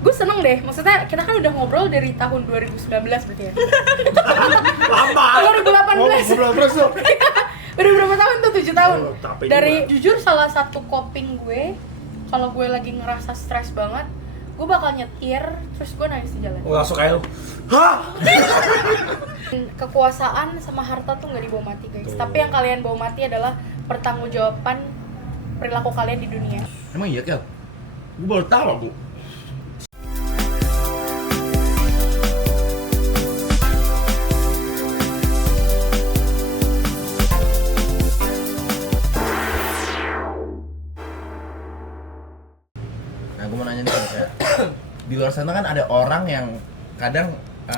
gue seneng deh, maksudnya kita kan udah ngobrol dari tahun 2019 berarti ya. Lama. 2018. Ngobrol terus tuh. Udah berapa tahun tuh? 7 tahun. Capek Dari juga. jujur salah satu coping gue kalau gue lagi ngerasa stres banget, gue bakal nyetir terus gue nangis di jalan. Langsung kayak lu. Hah? Kekuasaan sama harta tuh nggak dibawa mati guys. Betul. Tapi yang kalian bawa mati adalah pertanggungjawaban perilaku kalian di dunia. Emang iya Kel? Gue baru tahu Bu. Nah, gue mau nanya nih kayak di luar sana kan ada orang yang kadang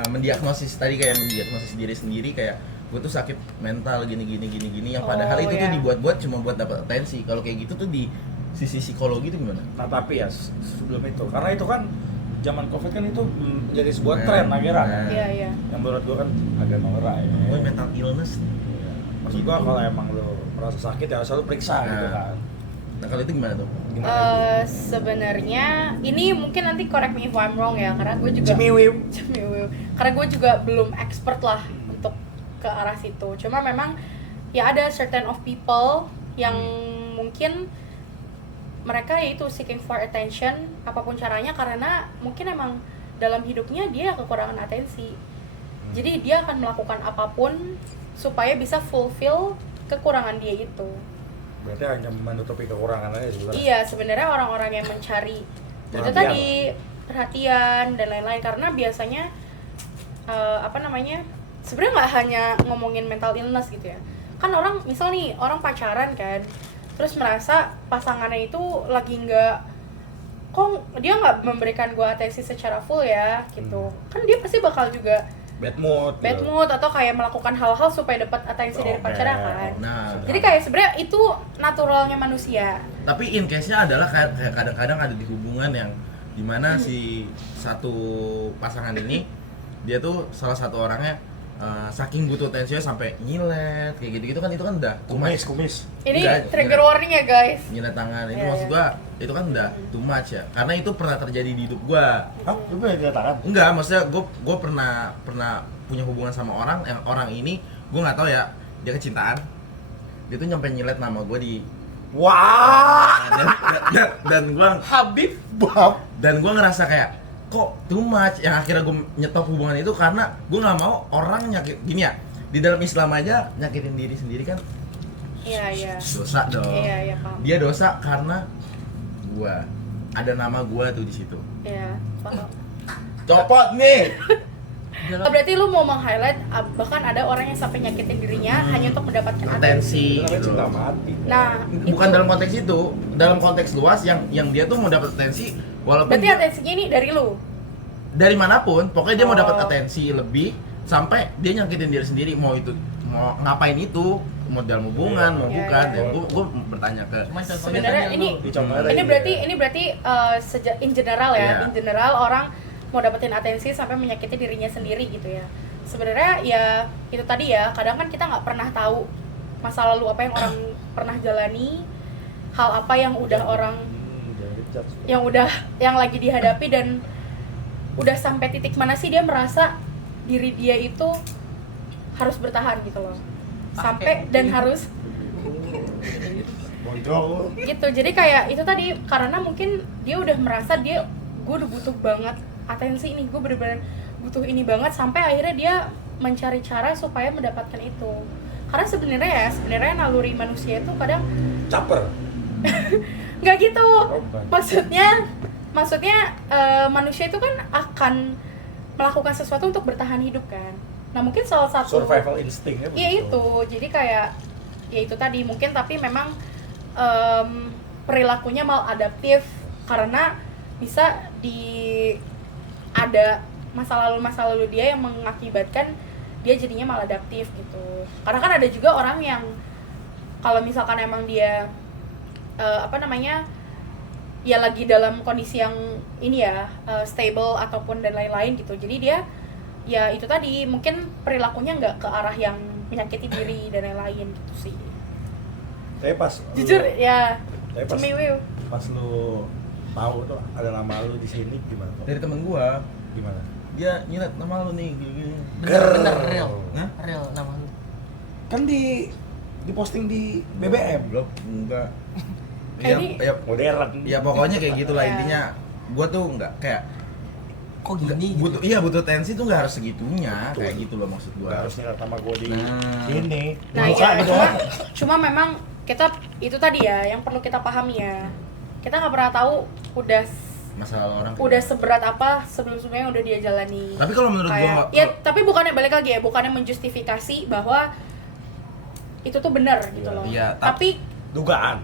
mendiagnosis tadi kayak mendiagnosis diri sendiri kayak gue tuh sakit mental gini yang padahal Oh, itu tuh iya. dibuat-buat cuma buat dapat atensi. Kalau kayak gitu tuh di sisi psikologi itu gimana? Nah tapi ya sebelum itu, karena itu kan zaman covid kan itu jadi sebuah Nah, tren akhirnya. nah. Iya, iya. Yang menurut gua kan agak norak ya. Oh, mental illness. Maksud gua kalau emang lu merasa sakit ya selalu periksa gitu Nah. kan. Nah, kalau itu gimana tuh? Sebenarnya ini mungkin nanti correct me if I'm wrong ya, karena gue juga Cemiwiw. karena gue juga belum expert lah untuk ke arah situ. Cuma memang ya ada certain of people yang mungkin mereka yaitu seeking for attention apapun caranya, karena mungkin emang dalam hidupnya dia kekurangan atensi. Jadi dia akan melakukan apapun supaya bisa fulfill kekurangan dia itu. Berarti hanya menutupi kekurangan aja sebenarnya. Iya, sebenarnya orang-orang yang mencari itu Perhatian. tadi perhatian dan lain-lain, karena biasanya sebenarnya nggak hanya ngomongin mental illness gitu ya. Kan orang misal nih orang pacaran kan, terus merasa pasangannya itu lagi kok dia nggak memberikan gua atensi secara full ya gitu. Kan dia pasti bakal juga Bad mood. bad gitu. mood atau kayak melakukan hal-hal supaya dapat atensi dari Oke. pacarnya kan. Nah, Jadi kayak sebenarnya itu naturalnya manusia. tapi in case-nya adalah kayak kadang-kadang ada di hubungan yang dimana si satu pasangan ini dia tuh salah satu orangnya saking butuh tensinya sampai nyilet kayak gitu-gitu kan, itu kan udah too much. Kumis. Ini Enggak, trigger enggak. warning ya guys. Nyilet tangan itu Iya, maksud iya. gua itu kan udah too much ya, karena itu pernah terjadi di hidup gua. Hah? Lu punya dikatakan? Enggak, maksudnya gua pernah punya hubungan sama orang yang orang ini gua nggak tahu ya dia kecintaan, dia tuh nyampe nyilet nama gua di Wah. dan gua Habib Bab. dan gue ngerasa kayak kok too much, yang akhirnya gue nyetop hubungan itu karena gue nggak mau orang nyakit gini ya, di dalam Islam aja nyakitin diri sendiri kan Iya, iya. dosa dong. Iya, paham. Dia dosa karena gue ada nama gue tuh di situ. Iya, paham. Copot nih. Berarti lu mau meng-highlight bahkan ada orang yang sampai nyakitin dirinya hanya untuk mendapatkan Atensi Itu namanya gitu. cinta mati. Nah, Bukan itu. dalam konteks itu, dalam konteks luas yang dia tuh mau dapat atensi walaupun Berarti dia, atensinya ini dari lu. dari manapun, pokoknya dia mau dapat Oh. atensi lebih sampai dia nyakitin diri sendiri, mau ngapain itu, mau dalam hubungan, mau Iya, bukan. iya. Ya, gue bertanya ke Sebenarnya ini berarti in general ya, Iya. in general orang mau dapetin atensi sampai menyakiti dirinya sendiri gitu ya. Sebenarnya ya itu tadi ya, kadang kan kita nggak pernah tahu masa lalu apa yang orang pernah jalani, hal apa yang udah orang yang lagi dihadapi, dan udah sampai titik mana sih dia merasa diri dia itu harus bertahan gitu loh, sampai dan harus Bodoh. gitu. Jadi kayak itu tadi, karena mungkin dia udah merasa gue udah butuh banget atensi ini, gue bener-bener butuh ini banget, sampai akhirnya dia mencari cara supaya mendapatkan itu. Karena sebenarnya naluri manusia itu kadang Caper. nggak gitu. Korban. Maksudnya manusia itu kan akan melakukan sesuatu untuk bertahan hidup kan. Nah mungkin salah satu Survival instinct ya. iya itu. Jadi kayak ya itu tadi mungkin, tapi memang perilakunya maladaptif karena bisa ada masa lalu dia yang mengakibatkan dia jadinya maladaptif gitu. Karena kan ada juga orang yang kalau misalkan emang dia ya lagi dalam kondisi yang ini ya stable ataupun dan lain-lain gitu. Jadi dia ya itu tadi mungkin perilakunya nggak ke arah yang menyakiti diri dan lain-lain gitu sih. Tapi pas Jujur lu, ya tapi pas, cemiwiw. pas lu tahu tuh ada nama lu di sini gimana? Dari temen gua, Gimana? dia nyilet nama lu nih gini. Bener real. Hah? Real nama lu. Kan diposting di BBM. Belum, enggak. Ini- Ya, Modern. ya pokoknya kayak gitulah Ya. intinya. Gua tuh enggak kayak Kok gini? butuh butuh tensi tuh nggak harus segitunya. Betul. Kayak gitu loh maksud Gak gua. harus nyilat nama gue di Nah. sini. Nah Buka iya, gitu. cuma memang kita itu tadi ya yang perlu kita pahami ya. Kita nggak pernah tahu Masalah orang. udah seberat apa sebelum-sebelumnya yang udah dia jalani. Tapi kalau menurut gua Kayak, nggak- ya tapi bukannya balik lagi ya, bukannya menjustifikasi bahwa itu tuh benar gitu loh. Iya, Tapi Dugaan.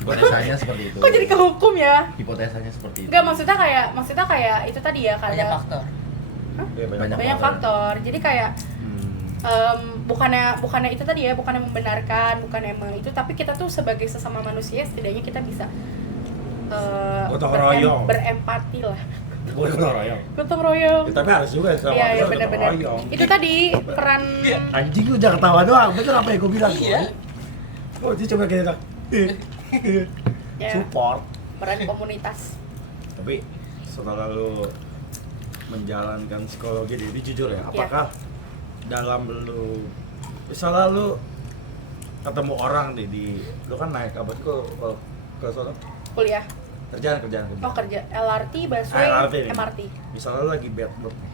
hipotesanya seperti itu. kok jadi ke hukum ya? Hipotesanya seperti itu. Enggak, maksudnya kayak itu tadi ya Banyak kayak faktor. Ya, banyak faktor. Jadi kayak bukannya itu tadi ya, bukannya membenarkan, bukannya itu, tapi kita tuh sebagai sesama manusia setidaknya kita bisa Gotong royong. berempati lah. Boleh royong. Gotong royong. Ya, tapi harus juga sama Iya, iya gotong benar-benar. royong. Itu tadi peran Anjing lu jangan ketawa doang, betul apa yang gue bilang? Iya. Oh, dia coba kita ya, support. peran komunitas. Tapi setelah lu menjalankan psikologi ini jujur ya, apakah dalam lu misalnya lu ketemu orang di lu kan naik apa tuh ke sono Kuliah. kerjaan Oh kerja LRT, busway, LRT nih. MRT. Misalnya lu lagi bad mood nih,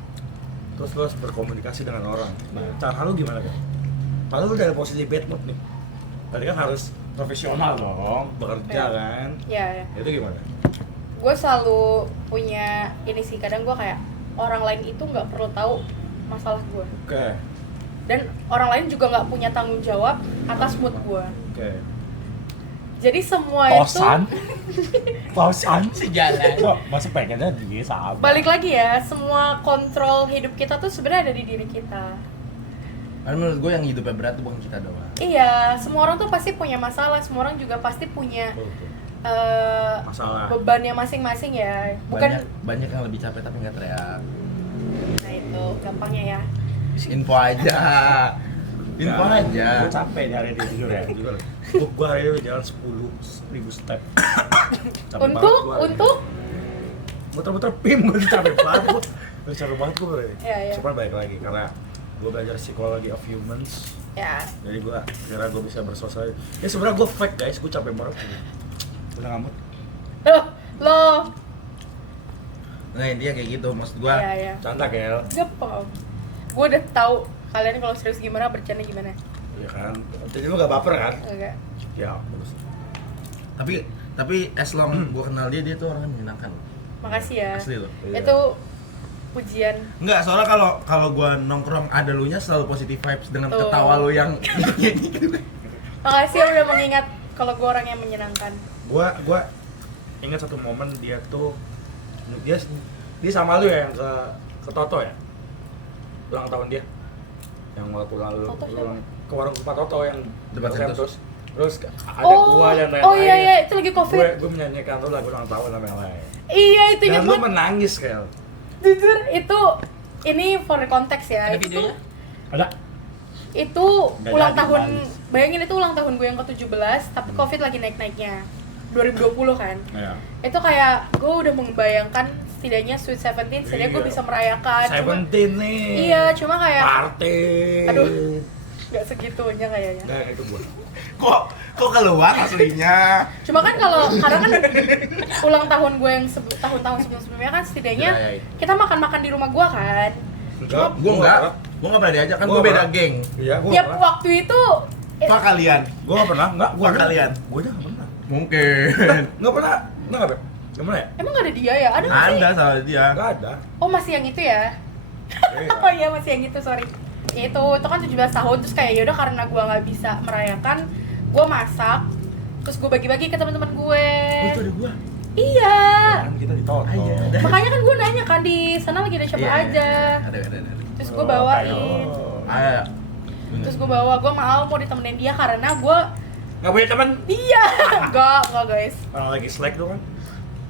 terus lu harus berkomunikasi dengan orang, nah cara lu gimana kan? Padahal lu dari posisi bad mood nih, tadi kan harus profesional dong, bekerja Ya. kan, Ya, ya. itu gimana? Gue selalu punya ini sih, kadang gue kayak orang lain itu nggak perlu tahu masalah gue, Oke, dan orang lain juga nggak punya tanggung jawab atas mood gue. oke. Jadi semua Pausan Sejalan. kok masih pengennya dia sama. balik lagi ya, semua kontrol hidup kita tuh sebenarnya ada di diri kita. Karena menurut gue yang hidupnya berat tuh bukan kita doang. Iya, semua orang tuh pasti punya masalah, semua orang juga pasti punya Masalah. bebannya masing-masing ya. Bukan Banyak yang lebih capek tapi nggak teriak. nah itu gampangnya ya. Info aja. Info aja. Gue capek nih hari ini jujur ya. Gue hari ini udah jalan 10.000 step. Capek banget gua hari ini. Untuk muter-muter pim gue capek banget gue. Gue capek banget gue hari ini. Iya, iya. Cuma balik lagi karena gue belajar psikologi of humans. ya Jadi gue kira gue bisa bersosial. Ya sebenarnya gue fake guys, gue capek banget. Udah ngamut. loh Nah intinya kayak gitu maksud gue. ya ya Canda Kel. gampang. Gue udah tahu kalian kalau serius gimana, bercanda gimana. Iya kan. Jadi lu gak baper kan? Enggak. Ya, bagus. Tapi as long gue kenal dia tuh orang yang menyenangkan. Makasih ya. Asli loh. Iya. Itu pujian. Enggak, soalnya kalau gua nongkrong ada lu nya selalu positive vibes dengan Tuh. ketawa lu yang Makasih ya udah mengingat kalau gue orang yang menyenangkan. Gua ingat satu momen dia tuh dia sama lu ya yang ke Toto ya, ulang tahun dia yang waktu lalu Toto siapa? ke warung Pak Toto yang Depan terus ada Oh, gua dan lain-lain. oh iya iya, itu lagi COVID. Gue menyanyikan tuh lagu ulang tahun sama yang lain. Iya itu Dan ingat lu banget. menangis Kel. Jujur itu ini for konteks ya. Ada Itu videonya? Ada. itu Nggak ulang jadi, tahun, nangis. bayangin itu ulang tahun gue yang ke-17 tapi Covid lagi naik-naiknya 2020 kan. Iya. Itu kayak gue udah membayangkan setidaknya Sweet 17 setidaknya gue Iya. bisa merayakan. Cuma, Seventeen nih. iya, cuma kayak Party. Aduh. nggak segitunya kayaknya. Nggak, itu gua. kok keluar aslinya. Cuma kan kalau karena kan ulang tahun gue yang tahun-tahun sebelum-sebelumnya kan setidaknya Dirayain. kita makan-makan di rumah gue kan. Enggak, Gua enggak pernah diajak kan, gua beda geng. Iya, gua Tiap nggak pernah. waktu itu Pak kalian. Gua nggak pernah, enggak, gua Pak aja. kalian. Gua aja nggak pernah. Mungkin. Nggak pernah, nggak Beb? Nggak pernah ya? emang gak ada dia ya? Ada nggak sih? Ada sama dia. Nggak ada. Oh masih yang itu ya? Iya. Oh iya masih yang itu, sorry. Itu kan 17 tahun, terus kayak yaudah karena gue nggak bisa merayakan, gue masak, terus gue bagi-bagi ke teman-teman gue. Oh, itu ada gua. Iya. Kan kita di Toto. Ah, iya, ada. Makanya kan gue nanya kan di sana lagi ada siapa Iya, aja. Ada. Terus gue bawain. Ada. Terus gue bawa, gue mau ditemenin dia karena gue Nggak punya teman? iya. Enggak guys. Orang lagi slack tuh kan?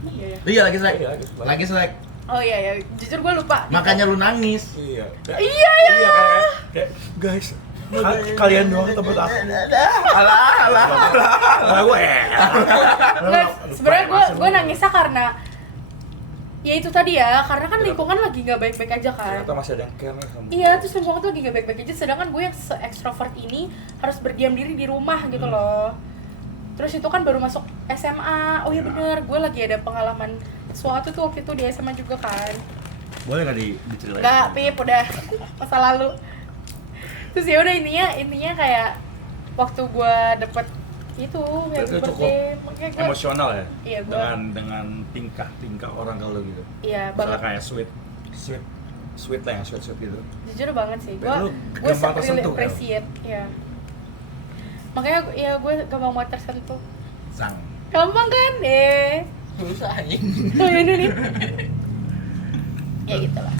Iya ya. Iya lagi selek. Iya, lagi selek. Lagi selek. Oh iya ya, jujur gue lupa. Makanya lu nangis. Iya. Iya ya. Kayak guys, Kalian doang tempat aku. Alah. Gue Nggak, sebenarnya gue nangisnya karena ya itu tadi ya, karena kan lingkungan lagi nggak baik-baik aja kan. ternyata masih ada yang care nih sama Iya, terus lingkungan tuh lagi nggak baik-baik aja, sedangkan gue yang se-extrovert ini harus berdiam diri di rumah gitu loh. Terus itu kan baru masuk SMA. Oh iya bener, gue lagi ada pengalaman sesuatu tuh waktu itu di SMA juga kan. boleh nggak diceritain? Nggak, Pip, udah masa lalu. Terus ya udah intinya kayak waktu gue dapet itu Berarti happy cukup birthday, makanya gue emosional ya? Iya, gua- dengan tingkah orang kalau gitu. iya Misalnya banget, kayak sweet lah yang sweet gitu. jujur banget sih. Dan lu Gue gampang really tersentuh, kan? appreciate, ya. Makanya ya gue gampang banget tersentuh. Sang. Gampang kan? Susah anjing. Oh ini nih. Ya gitu lah.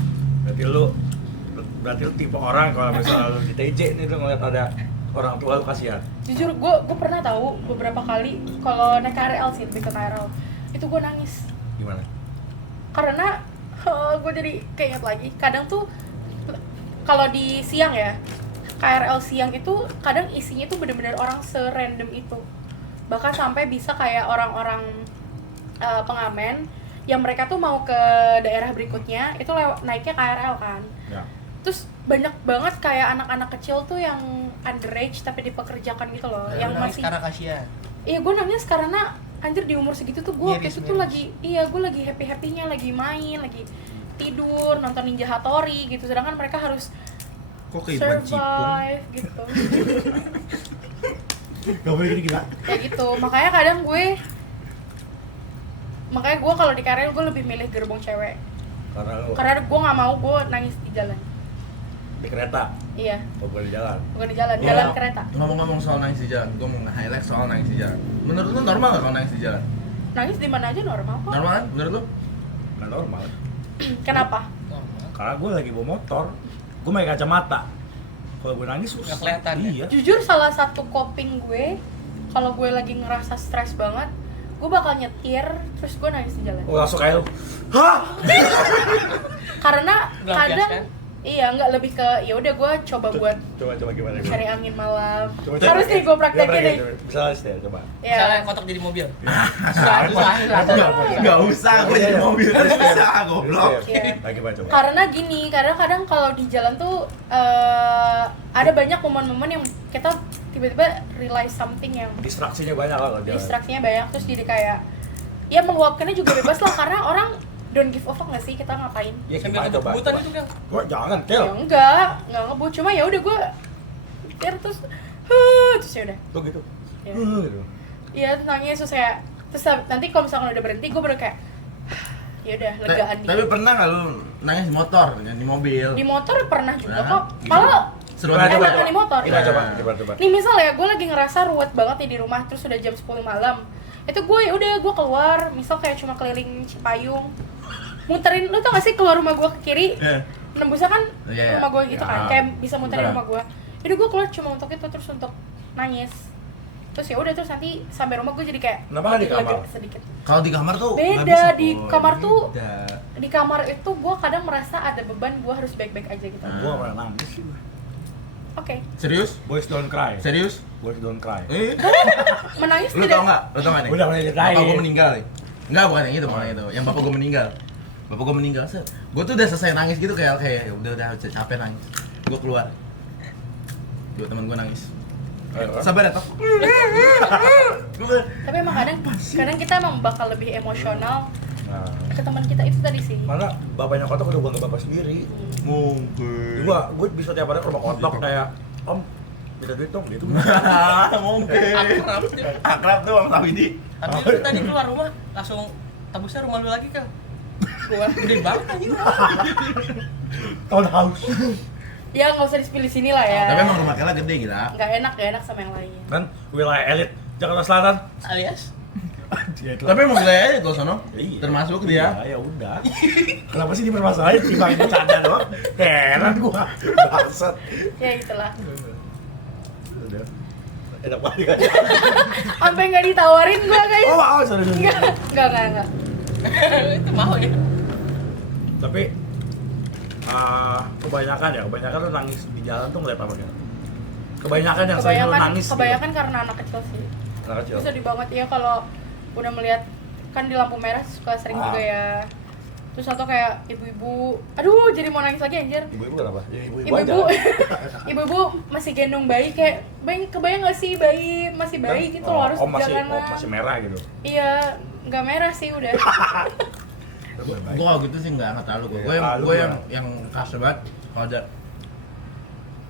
Berarti lu tipe orang kalau misalnya lu di TJ nih lu ngeliat ada orang tua lu kasihan. Jujur gue pernah tahu beberapa kali kalau naik KRL sih, lebih ke KRL itu gue nangis Gimana? karena gue jadi keinget lagi kadang tuh kalau di siang ya, KRL siang itu kadang isinya tuh bener-bener orang serandom itu, bahkan sampai bisa kayak orang-orang pengamen yang mereka tuh mau ke daerah berikutnya itu naiknya KRL kan. Ya. Terus banyak banget kayak anak-anak kecil tuh yang underage tapi dipekerjakan gitu loh, yang masih karena kasihan. iya gue nangis karena anjir di umur segitu tuh gue waktu itu tuh Miris. gue lagi happy-happynya, lagi main, lagi tidur, nonton Ninja Hattori gitu, sedangkan mereka harus Kok keibuan cipung? survive gitu. Gak boleh gini-gini. Ya gitu, makanya gue kalau di KRL gue lebih milih gerbong cewek karena gue nggak mau gue nangis di jalan. di kereta, Iya, bukan di jalan. bukan di jalan, Gua jalan kereta. Ngomong-ngomong soal nangis di jalan, gue mau nge-highlight soal nangis di jalan. Menurut lu normal nggak kalau nangis di jalan? Nangis di mana aja normal kok. Normal kan? Menurut lu? Nggak normal. Kenapa? Karena gue lagi bawa motor, gue pakai kacamata. Kalau gue nangis susah. Nggak kelihatan, ya? Iya. Jujur salah satu coping gue kalau gue lagi ngerasa stres banget, gue bakal nyetir terus gue nangis di jalan. Oh, langsung kayak lu. Hah? Karena Melampiaskan. kadang iya nggak, lebih ke ya udah gue coba buat Coba gimana? cari angin malam. Coba, Harus nih gue praktekin nih. Bisa ya, coba. Misalnya Ya. kotak jadi mobil. Nggak usah, gue jadi mobil terus bisa, goblok. Iya. Lagi baca coba. Karena gini, karena kadang kalau di jalan tuh ada banyak momen-momen yang kita tiba-tiba realize something yang Distraksinya banyak lah kalau dia. distraksinya banyak, terus jadi kayak ya meluapkannya juga bebas lah, karena orang don't give a fuck nggak sih kita ngapain. Ya Sambil gimana coba? kebutan coba. itu kan. Gua jangan, Kel. Ya enggak ngebut, cuma ya udah gue nyetir terus terus ya udah. Tuh gitu. Ya. Gitu. Iya, terus nangis, terus kayak terus nanti kalau misalkan udah berhenti gue baru kayak ya udah legaan Tapi pernah nggak lu nangis di motor, di mobil? di motor pernah juga Nah, kok. gitu. Malah Seru Coba, aja. coba, bukan di motor. Coba, coba. nih misal ya gue lagi ngerasa ruwet banget nih di rumah, terus udah jam 10 malam, itu gue ya udah gue keluar, misal kayak cuma keliling Cipayung, muterin, lu tau gak sih keluar rumah gue ke kiri, Iya. nembusnya kan Iya, iya. rumah gue gitu Ya. kan, kayak bisa muterin Bener. rumah gue. Jadi gue keluar cuma untuk itu, terus untuk nangis. Terus ya udah, terus nanti sampai rumah gue jadi kayak Kenapa nggak di lega kamar? sedikit. Kalau di kamar tuh Beda, nggak bisa, di Boy. kamar tuh Beda. di kamar itu gue kadang merasa ada beban, gue harus baik-baik aja gitu. Ah. Gua pernah nangis sih. Oke, Serius? Boys don't cry. Serius? Boys don't cry. menangis Lu tidak. tau nggak? Lu tau nggak nih? Udah mulai ceritain. Bapak gue meninggal nih. Enggak, bukan yang itu, bukan yang itu. Yang bapak gue meninggal. Bapak gue meninggal, gue tuh udah selesai nangis gitu, kayak ya udah capek nangis. Gue keluar. Dua teman gue nangis. Sabar ya, Tok. Tapi emang kadang kita emang bakal lebih emosional Nah, ke teman kita itu tadi sih. mana bapaknya kotok udah bangga bapak sendiri. Mungkin. Gue bisa tiap hari ke rumah kotok kayak, Om, minta duit dong, gitu. Mungkin. Akrab. Akrab tuh Bang Tawidi. Tapi lu tadi keluar rumah langsung tembusnya rumah lu lagi kan? Gua Gede banget anjing. Tahun haus. ya nggak usah di sini lah ya. Tapi emang rumah Kela gede gila. nggak enak sama yang lain. Kan wilayah elit Jakarta Selatan. Alias Ya, itu. Tapi emang wilayahnya itu sono. Iya. Termasuk dia. Ya udah. Kenapa sih dipermasalahin? Timbang itu bercanda doang. Heran gua. Bangsat. Ya gitulah. Udah. Enak banget kan. Sampai nggak ditawarin gua guys. Oh, mau sorry. Nggak. itu mau ya. Tapi kebanyakan tuh nangis di jalan tuh ngeliat apa kan? Kebanyakan yang sering lu nangis. Kebanyakan karena anak kecil sih. Anak kecil. Itu sedih banget ya kalau udah melihat kan di lampu merah suka sering juga ya. Terus atau kayak ibu-ibu, aduh jadi mau nangis lagi anjir. Ibu-ibu kenapa? Ya, Ibu-ibu masih gendong bayi kayak, kebayang gak sih bayi masih bayi gitu loh harus perjalanan. Masih merah gitu. Iya, nggak merah sih udah. Gue kalau gitu sih nggak terlalu gue yang kasar banget kalau ada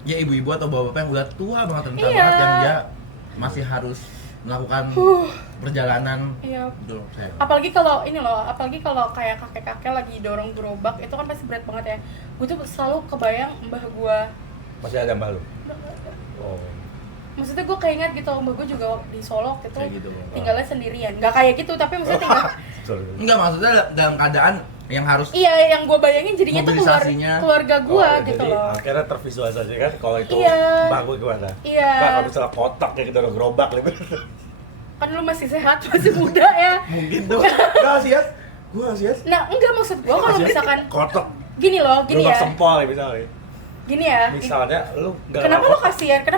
ya ibu-ibu atau bapak-bapak yang udah tua banget renta banget yang dia masih harus melakukan perjalanan. Iya. Gitu, Apalagi kalau kayak kakek-kakek lagi dorong gerobak itu kan pasti berat banget ya. Gue tuh selalu kebayang mbah gue. Masih ada mbah lu? Oh. Maksudnya gue keinget gitu, mbah gue juga di Solo gitu, gitu. tinggalnya sendirian. Gak kayak gitu, tapi maksudnya tinggal. Enggak, maksudnya dalam keadaan yang harus Iya, yang gue bayangin jadinya tuh keluarga gue gitu jadi, loh. Akhirnya tervisualisasi kan kalau itu mbah gue gimana? Iya. Mbah kalau misalnya kotak kayak gitu gerobak gitu. Kan lu masih sehat, masih muda ya. Mungkin tuh. Enggak sih ya. Gue sih ya. Nah, enggak maksud gue kalau misalkan kotak gini gerobak ya. sempol ya misalnya. Gini ya. Misalnya lu Kenapa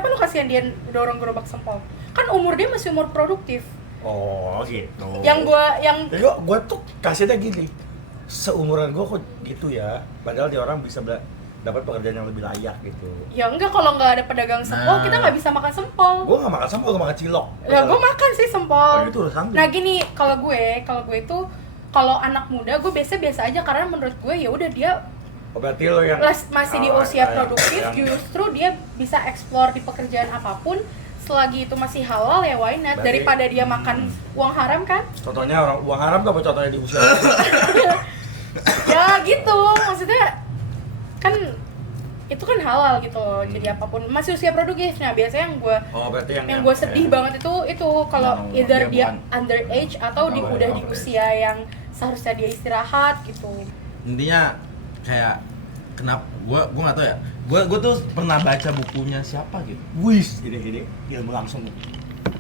lu kasihan dia dorong gerobak sempol? Kan umur dia masih umur produktif. Oh, gitu. Yang gua tuh kasihnya gini. Seumuran gua kok gitu ya. Padahal dia orang bisa dapat pekerjaan yang lebih layak gitu. Ya enggak, kalau nggak ada pedagang sempol, kita nggak bisa makan sempol. Gua nggak makan sempol, gua makan cilok. Ya gua makan sih sempol. Oh, itu urusan. Nah gini, kalau gue itu kalau anak muda gue biasa aja karena menurut gue ya udah dia berarti lo yang masih di usia produktif, justru dia bisa explore di pekerjaan apapun selagi itu masih halal ya why not, daripada dia makan uang haram kan. Contohnya orang uang haram tuh apa contohnya di usia ya gitu, maksudnya kan itu kan halal gitu loh, jadi apapun masih usia produktif. Nah biasanya yang gue sedih banget itu kalau either dia underage atau udah di usia yang seharusnya dia istirahat gitu. Intinya kayak kenapa gua nggak tahu ya, gua tuh pernah baca bukunya siapa gitu, gini ilmu langsung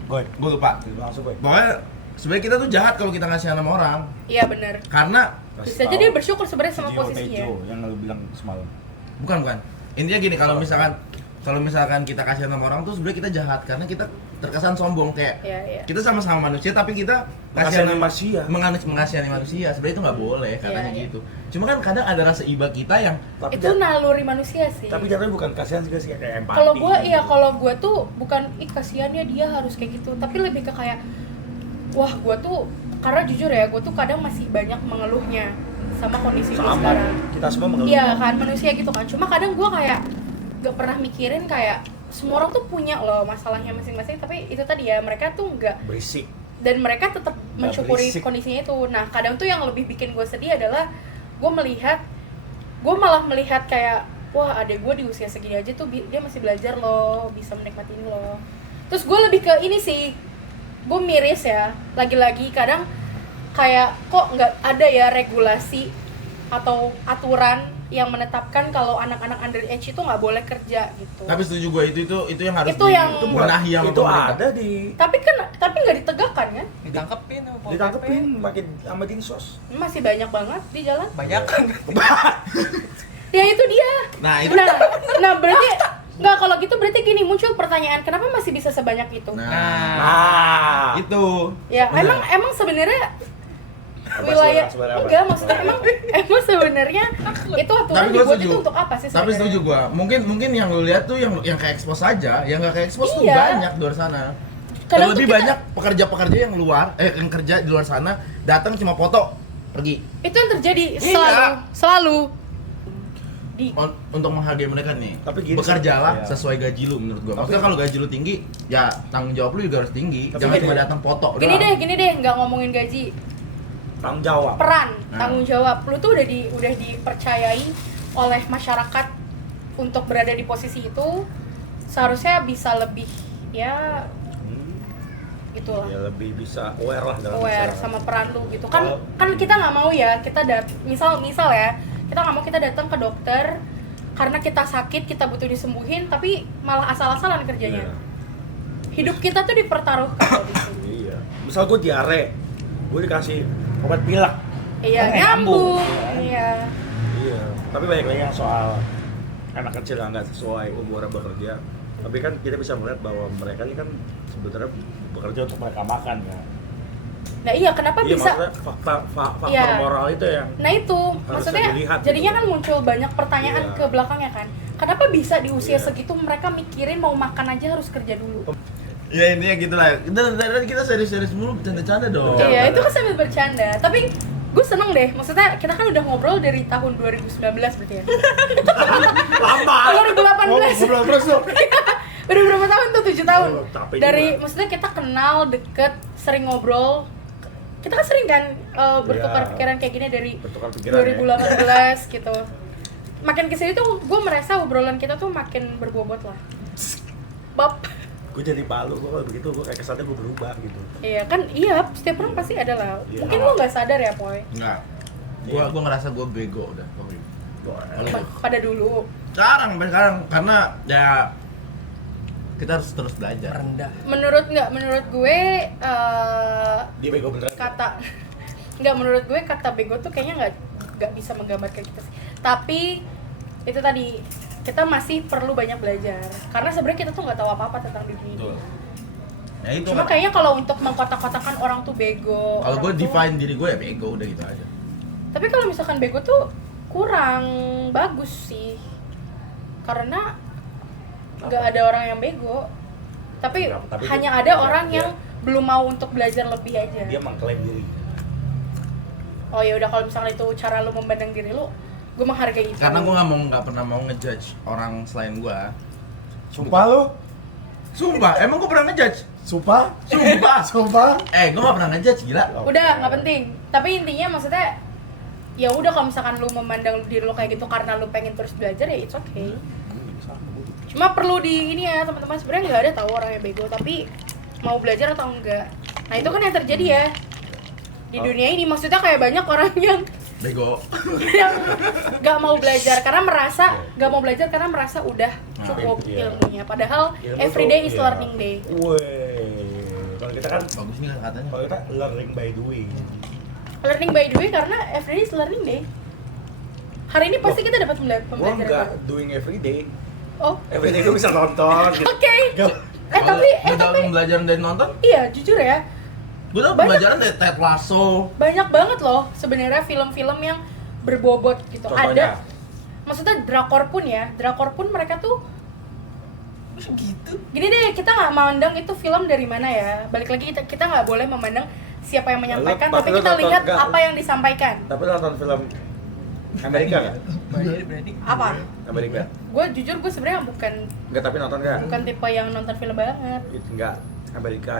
gua lupa ilmu langsung pokoknya sebenarnya kita tuh jahat kalau kita ngasih nama orang. Iya benar, karena bisa jadi dia bersyukur sebenarnya sama posisinya yang lu bilang semalam. Bukan intinya gini, kalau misalkan kita kasih nama orang tuh sebenarnya kita jahat karena kita terkesan sombong kayak kita sama-sama manusia tapi kita mengasihani manusia. Sebenarnya itu nggak boleh katanya gitu. Cuma kan kadang ada rasa iba kita yang itu naluri manusia sih. Tapi jatuhnya bukan kasihan sih kayak empati. Kalau gue tuh bukan kasihannya dia harus kayak gitu, tapi lebih ke kayak wah gue tuh karena jujur ya gue tuh kadang masih banyak mengeluhnya sama kondisi gue sekarang. Kita semua mengeluh. Iya kan manusia gitu kan. Cuma kadang gue kayak gak pernah mikirin kayak semua orang tuh punya loh masalahnya masing-masing, tapi itu tadi ya mereka tuh nggak berisik dan mereka tetap mensyukuri kondisinya itu. Nah kadang tuh yang lebih bikin gue sedih adalah gue malah melihat kayak wah adek gue di usia segini aja tuh dia masih belajar loh, bisa menikmati ini loh. Terus gue lebih ke ini sih, gue miris ya, lagi-lagi kadang kayak kok nggak ada ya regulasi atau aturan yang menetapkan kalau anak-anak underage itu nggak boleh kerja gitu. Tapi setuju gue itu yang harus benahi yang itu ada di. Tapi nggak ditegakkan kan? Ditangkepin makin sama dinsos. Masih banyak banget di jalan. Banyak kan? Ya itu dia. Nah berarti nggak, kalau gitu berarti gini muncul pertanyaan kenapa masih bisa sebanyak itu? Nah itu. Ya emang sebenarnya wilayah enggak, maksudnya emang sebenarnya itu aturan dibuat itu untuk apa sih sebenarnya? Tapi setuju gua. Mungkin yang lu lihat tuh yang kayak expose aja, yang enggak kayak expose tuh banyak di luar sana. Terlebih banyak pekerja-pekerja yang kerja di luar sana datang cuma foto pergi. Itu yang terjadi selalu. Untuk menghargai mereka nih. Tapi gini, bekerjalah sesuai gaji lu menurut gua. Maksudnya kalau gaji lu tinggi, ya tanggung jawab lu juga harus tinggi. Jangan cuma datang foto. Gini deh, enggak ngomongin gaji. Tanggung jawab. Tanggung jawab. Lu tuh udah dipercayai oleh masyarakat untuk berada di posisi itu, seharusnya bisa lebih ya gitulah. Ya lebih bisa aware lah dalam sama peran lu gitu. Kan kita nggak mau ya, kita misal ya, kita nggak mau kita datang ke dokter karena kita sakit, kita butuh disembuhin, tapi malah asal-asalan kerjanya. Hidup kita tuh dipertaruhkan di sini. Iya. Misal gue diare, gue dikasih obat pilek. Iya, nyambung. Iya. Tapi banyak lagi yang soal anak kecil yang nggak sesuai umur bekerja. Tapi kan kita bisa melihat bahwa mereka ini kan sebenarnya bekerja untuk mereka makan ya. Nah iya, kenapa Iya, bisa? maksudnya faktor Iya. moral itu yang Nah itu, harusnya maksudnya dilihat jadinya gitu. kan muncul banyak pertanyaan Iya. ke belakangnya kan. Kenapa bisa di usia Iya. segitu mereka mikirin mau makan aja harus kerja dulu? Ya intinya gitu lah. Dan kita serius-serius mulu bercanda-canda dong. Iya, Iya, benar. itu kan sambil bercanda. Tapi gue seneng deh, maksudnya kita kan udah ngobrol dari tahun 2019 berarti ya. lama. 2018. Ngobrol terus tuh. Udah berapa tahun tuh? 7 tahun. Oh, capek Dari juga. maksudnya kita kenal, deket, sering ngobrol. Kita kan sering kan bertukar Iya. pikiran kayak gini dari Bertukar pikiran, 2018 gitu. Makin kesini tuh gue merasa obrolan kita tuh makin berbobot lah. Bab. Gue jadi palu, gue kalau begitu gue kayak kesannya gue berubah gitu. Iya kan, iya setiap orang pasti ada lah. Iya. Mungkin lo nggak sadar ya, Poy. Enggak. Iya. Gua ngerasa gua bego udah. Kalau Pada dulu. sekarang sampai sekarang karena ya kita harus terus belajar. Rendah. Menurut gue Dia bego beneran. menurut gue kata bego tuh kayaknya nggak bisa menggambarkan kita sih. Tapi itu tadi kita masih perlu banyak belajar karena sebenarnya kita tuh nggak tahu apa-apa tentang dunia ini. Betul. Ya itu. Cuma kayaknya kalau untuk mengkotak-kotakan orang tuh bego. kalau orang gue tuh- define diri gue ya bego udah gitu aja. Tapi kalau misalkan bego tuh kurang bagus sih. Karena nggak ada orang yang bego. Tapi Tapi hanya dia- ada dia- orang dia- yang belum mau untuk belajar lebih aja. Dia mengklaim diri. Oh ya udah, kalau misalnya itu cara lu memandang diri lu, gue menghargai itu. Karena gue nggak pernah mau ngejudge orang selain gue. Sumpah lu? Sumpah, emang gue pernah ngejudge? Sumpah? Sumpah. Sumpah? Gue nggak pernah ngejudge gila. Udah nggak penting. Tapi intinya maksudnya ya udah, kalau misalkan lu memandang diri lu kayak gitu karena lu pengen terus belajar ya it's okay. Cuma perlu di ini ya teman-teman, sebenarnya nggak ada tahu orang yang bego tapi mau belajar atau enggak. Nah itu kan yang terjadi ya di dunia ini. Maksudnya kayak banyak orang yang Bego. nggak mau belajar karena merasa nggak mau belajar karena merasa udah cukup iya. ilmunya. Padahal Ilmu everyday tuh, is iya. learning day. Weh. Kalau kita kan Bagus nih katanya. kalau kita learning by doing. Learning by doing karena everyday is learning day. Hari ini pasti kita dapat Gua pembelajaran enggak baru. doing everyday. Oh, Everyday gue bisa nonton gitu. oke. Gak- Tapi dapat pembelajaran dari nonton, iya jujur ya, gue dapat Banyak. pembelajaran dari Ted Lasso. banyak banget loh sebenarnya film-film yang berbobot gitu. Contohnya? Ada, maksudnya drakor pun mereka tuh Gitu. gini deh, kita nggak mandang itu film dari mana ya. Balik lagi kita nggak boleh memandang siapa yang menyampaikan, Tapi tapi lu kita nonton lihat nggak? apa yang disampaikan. Tapi lo nonton film Amerika nggak? Bayar berarti. Apa? Amerika? Gue jujur gue sebenarnya bukan Enggak, tapi nonton nggak? tipe yang nonton film banget. Itu enggak. Amerika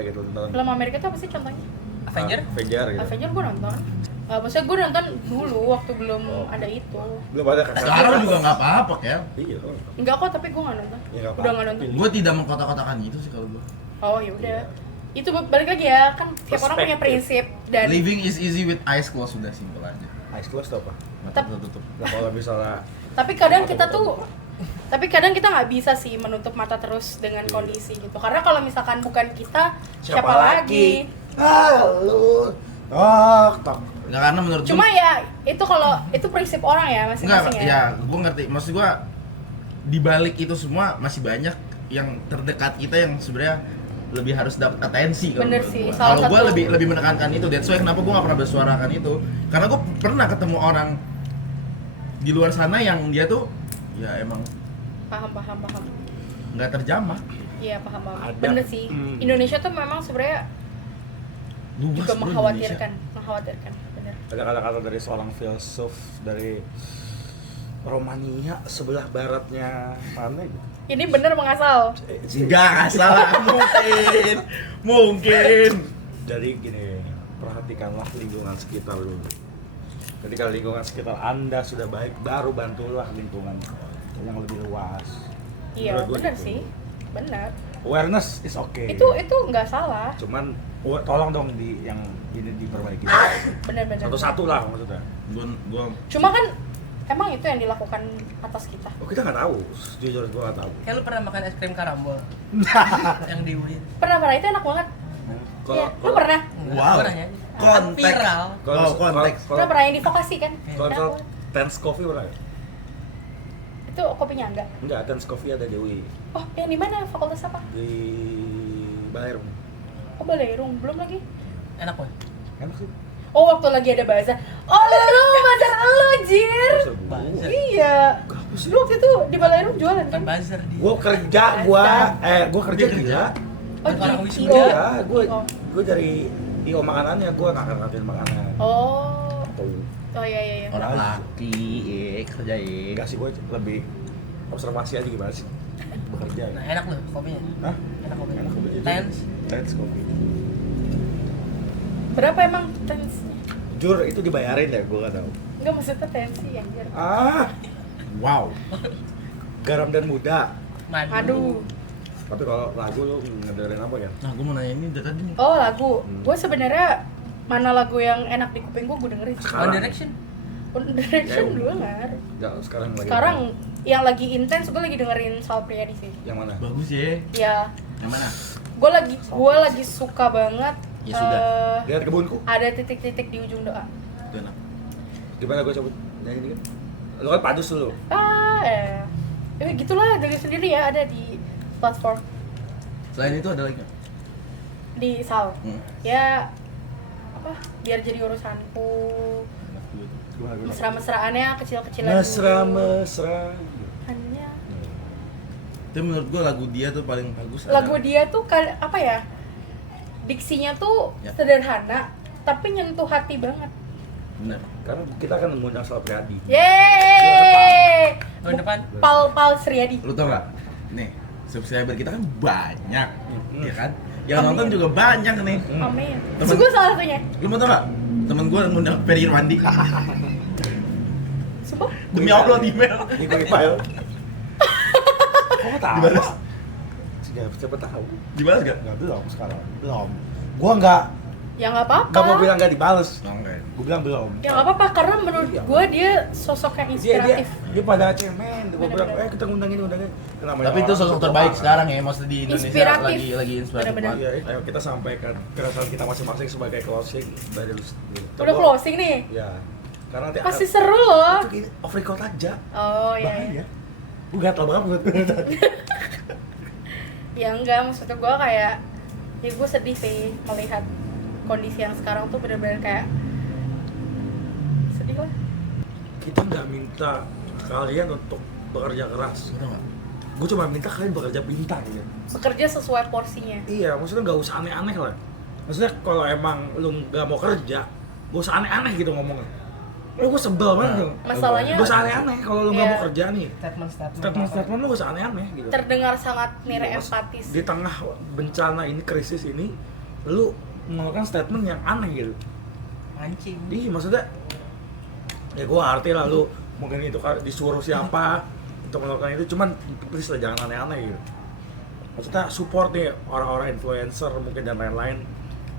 gitu nonton. Film Amerika tuh apa sih contohnya? Avenger? Avenger gitu. Avenger gue nonton. Maksudnya gue nonton dulu waktu belum ada itu. Belum ada kakak. Sekarang juga nggak apa-apa kan. Iya. Enggak kok, tapi gue nggak nonton. Ya, nggak Udah apa-apa. nggak nonton. Gue tidak mengkotak-kotakan gitu sih kalau gue. Oh ya udah. Itu balik lagi ya, kan tiap orang punya Perspektif. prinsip dan Living is easy with eyes closed, sudah simpel aja. Eyes closed tuh apa? Mata tertutup. Nah, kalau misalnya tapi kadang kita nggak bisa sih menutup mata terus dengan kondisi gitu. Karena kalau misalkan bukan kita, siapa lagi? Halo. Tak. Nggak, karena menurut Cuma ya itu kalau itu prinsip orang ya Enggak, masing-masing ya. ya gue ngerti. Maksud gue di balik itu semua masih banyak yang terdekat kita yang sebenarnya lebih harus dapat atensi kalau Bener menurut sih, gua. salah Kalau gue satu- lebih menekankan itu. That's why kenapa gue nggak pernah bersuarakan itu. Karena gue pernah ketemu orang di luar sana yang dia tuh ya emang Paham. nggak terjamah. Iya paham. Ada. Bener sih. Indonesia tuh memang sebenarnya Luas, juga bro, mengkhawatirkan. Bener. Ada kata-kata dari seorang filsuf dari Romania sebelah baratnya mana gitu. Ini bener mengasal. Indonesia. Nggak salah, mungkin. Jadi gini, perhatikanlah lingkungan sekitar dulu. Ketika lingkungan sekitar Anda sudah baik, baru bantulah lingkungan yang lebih luas. Iya Menurut gua bener gitu. sih. Bener. Awareness is okay. Itu nggak salah. Cuman tolong dong yang ini diperbaiki. Bener. Satu-satu lah maksudnya. Gua Cuma kan emang itu yang dilakukan atas kita. Oh, kita nggak tahu. Jujur gua nggak tahu. Kayak lu pernah makan es krim karambol yang di UI? Pernah itu enak banget. Iya, lu pernah? Wow. Gua nanya aja. Konteks. Viral. Oh, konteks. Pernah yang di vokasi kan? Kalau Enak misal banget. Tens Coffee pernah nggak? Itu kopinya enggak? Enggak, Dance Coffee ada di UI. Oh, yang di mana? Fakultas apa? Di Balerung. Oh, Balerung. Belum lagi. Enak woy. Enak sih. Oh, waktu lagi ada bazar. Oh, lu bazar lu, Jir. Bazar. Iya. Lu waktu itu di Balerung jualan Bukan kan? buzzer dia. Gua kerja gila. Oh, Orang di wisuda. IO. Iya, Oh. gua dari IO makanannya, gua nggak ngertiin makanan. Oh. Tuh. Oh iya. Orang laki, kerjain. Enggak sih, gua lebih observasi aja gimana sih bekerja. Nah, enak loh kopinya. Hah? Enak kopinya. Enak kopi. Tens. Dance Coffee. Berapa emang tensnya? Jur itu dibayarin ya, gua nggak tahu. Enggak, maksudnya tensi anjir. Wow. Garam dan muda. Aduh. Tapi kalau lagu lu ngedengerin apa ya? Nah, gue mau nanya ini dari tadi nih. Oh, lagu. Gue sebenarnya mana lagu yang enak di kuping gue dengerin. Sekarang. One Direction. One Direction Ya, dulu nggak. Ya, sekarang lagi. Sekarang yang lagi intens gue lagi dengerin Sal Priadi sih. Yang mana? Bagus ya. Ya, Yang mana? gue lagi suka banget. Ya sudah. Lihat kebunku. Ada titik-titik di ujung doa. Itu enak. Gimana gua coba nyanyi dikit? Lu kan padus dulu. Gitulah dari sendiri ya, ada di platform Selain itu ada lagi nggak? di Sal. Hmm. Ya apa? Biar jadi urusanku. Gimana gua? Mesra-mesraannya kecil-kecilan. Mesra. Hanya Tapi menurut gue lagu dia tuh paling bagus. lagu dia tuh apa ya, diksinya tuh Ya. sederhana tapi nyentuh hati banget. Bener. Karena kita kan mengundang Sal Priadi. Yeay. Tahun depan. Pal Sriadi. Lu tau gak? Nih, subscriber kita kan banyak, ya kan? Yang Amin. nonton juga banyak nih. Amin. Temen- Terus gue salah satunya. Lu mau tau gak? Temen gue ngundang Ferry Irwandi. Sumpah. Demi Allah di email. Ini gue file. Kok tahu? Dibalas? Siapa tahu? Dibalas gak? Enggak, belum sekarang. Belum. Gua enggak Ya nggak apa-apa. mau bilang enggak dibales. Oke. Gua bilang belum. Ya nggak apa-apa karena menurut Iya. gue dia sosok yang Dia inspiratif. dia pada cemen. Gua bilang, Bener-bener. kita ngundangin. Namanya Tapi itu orang sosok suka terbaik banget. sekarang ya, maksudnya di Indonesia Inspiratif. lagi inspiratif Bener-bener. banget. Iya, ayo kita sampaikan keresahan kita masing-masing sebagai closing dari lu sendiri. Udah Coba- closing nih. Ya. Karena nanti Pasti seru loh. itu gini, off record aja. Oh iya. Bahaya. Gua gatel banget buat gue tadi. Ya enggak, maksudnya gue kayak ya gue sedih sih melihat kondisi yang sekarang tuh bener-bener kayak sedih lah. Kita nggak minta kalian untuk bekerja keras. Tau gak? Gue cuma minta kalian bekerja pintar ya. Bekerja sesuai porsinya. Iya, maksudnya nggak usah aneh-aneh lah. Maksudnya kalau emang lu nggak mau kerja, gak usah aneh-aneh gitu ngomongnya. Gue sebel banget. Masalahnya Gak usah aneh-aneh kalau lu nggak Iya. mau kerja nih. Statement. Lu gak usah aneh-aneh gitu. terdengar sangat nilai Mas, empatis. Di tengah bencana ini, krisis ini, lu mengeluarkan statement yang aneh gitu. Mancing. Iya, maksudnya ya gue ngerti lah lu mungkin itu disuruh siapa untuk melakukan itu, cuman please lah jangan aneh-aneh gitu. Maksudnya support nih orang-orang influencer mungkin dan lain-lain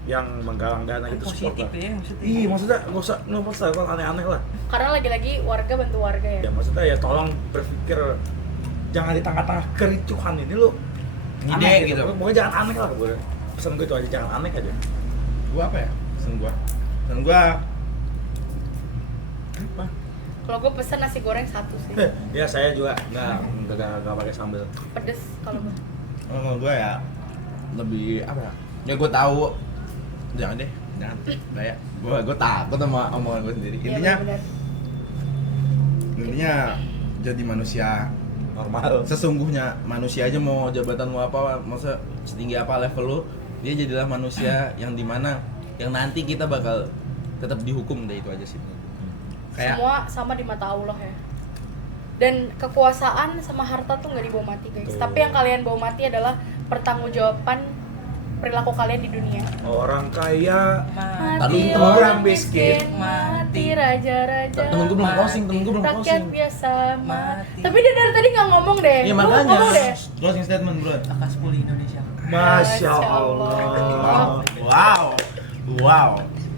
yang menggalang dana gitu, support Positif lah. ya maksudnya. Iya, maksudnya nggak usah statement aneh-aneh lah. Karena lagi-lagi warga bantu warga ya. Ya maksudnya ya tolong berpikir, jangan di tengah-tengah kericuhan ini lu Ide aneh gitu. Pokoknya jangan aneh lah gue. Pesan gue itu aja, jangan aneh aja. Gua apa ya? Pesan gua Apa? Kalau gue pesen nasi goreng satu sih. Ya saya juga nggak pakai sambal. Pedes kalau gue. kalau gua ya lebih apa ya? Ya gua tahu. Jangan deh, jangan. Gaya. Gua takut sama omongan gua sendiri. Iya, Intinya bener-bener. intinya jadi manusia Normal. sesungguhnya manusia aja mau jabatan mau apa, masa setinggi apa level lu, dia jadilah manusia yang dimana yang nanti kita bakal tetap dihukum, deh itu aja sih. Kayak Semua sama di mata Allah ya. Dan kekuasaan sama harta tuh nggak dibawa mati guys. Betul. Tapi yang kalian bawa mati adalah pertanggungjawaban perilaku kalian di dunia. Orang kaya Mati temen orang miskin, miskin, mati raja-raja. temen gua belum closing, Rakyat closing. biasa Mati. Tapi dia dari tadi nggak ngomong deh. Iya Lu makanya ngomong deh. closing statement bro. Akas pulih Indonesia. Masya Allah. Allah. Wow.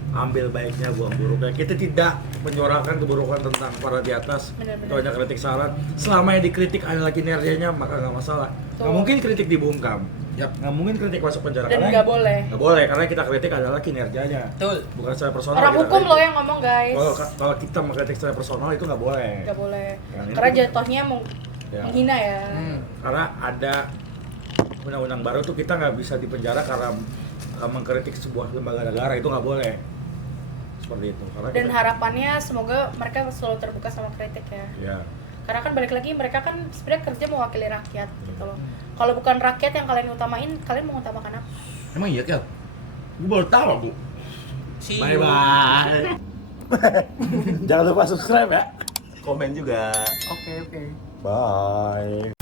Ambil baiknya, buang buruknya. Kita tidak menyuarakan keburukan tentang para di atas. Benar-benar. Itu hanya kritik saran. Selama yang dikritik adalah kinerjanya, maka nggak masalah. Nggak Betul. mungkin kritik dibungkam. Yap. Nggak mungkin kritik masuk penjara Dan karena nggak boleh. nggak boleh karena kita kritik adalah kinerjanya, Betul. bukan secara personal. Orang kita hukum kritik. loh yang ngomong guys. Kalau kita mengkritik secara personal itu nggak boleh. Nggak boleh. Yang ini Karena tuh- jatuhnya Ya. menghina ya. Karena ada undang-undang baru tuh kita nggak bisa dipenjara karena mengkritik sebuah lembaga negara, itu nggak boleh. Seperti itu. Karena Dan kita- harapannya semoga mereka selalu terbuka sama kritik ya. Ya. Karena kan balik lagi mereka kan sebenarnya kerja mewakili rakyat gitu loh. Kalau bukan rakyat yang kalian utamain, kalian mau utamakan apa? Emang iya Kel? Gue baru tahu Bu. See Bye you. bye. Jangan lupa subscribe ya. Komen juga. Oke. Bye.